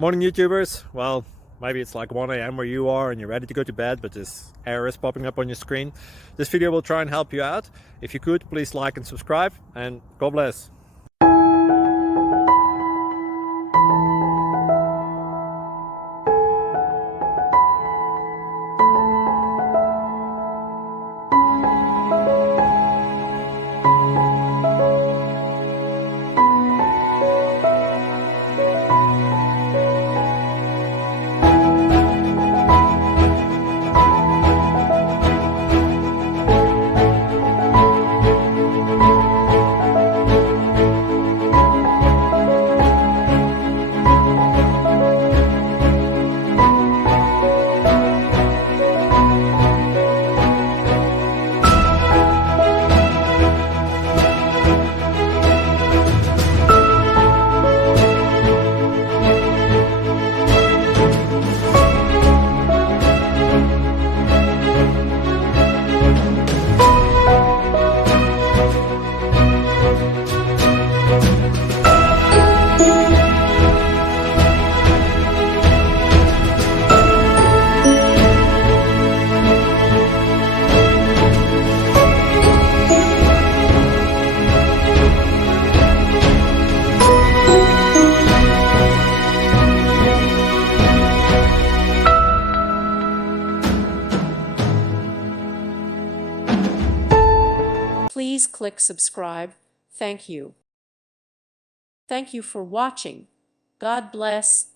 Morning YouTubers. Well, maybe it's like 1 a.m. where you are and you're ready to go to bed, but this error is popping up on your screen. This video will try and help you out. If you could, please like and subscribe, and God bless. Please click subscribe. Thank you. Thank you for watching. God bless.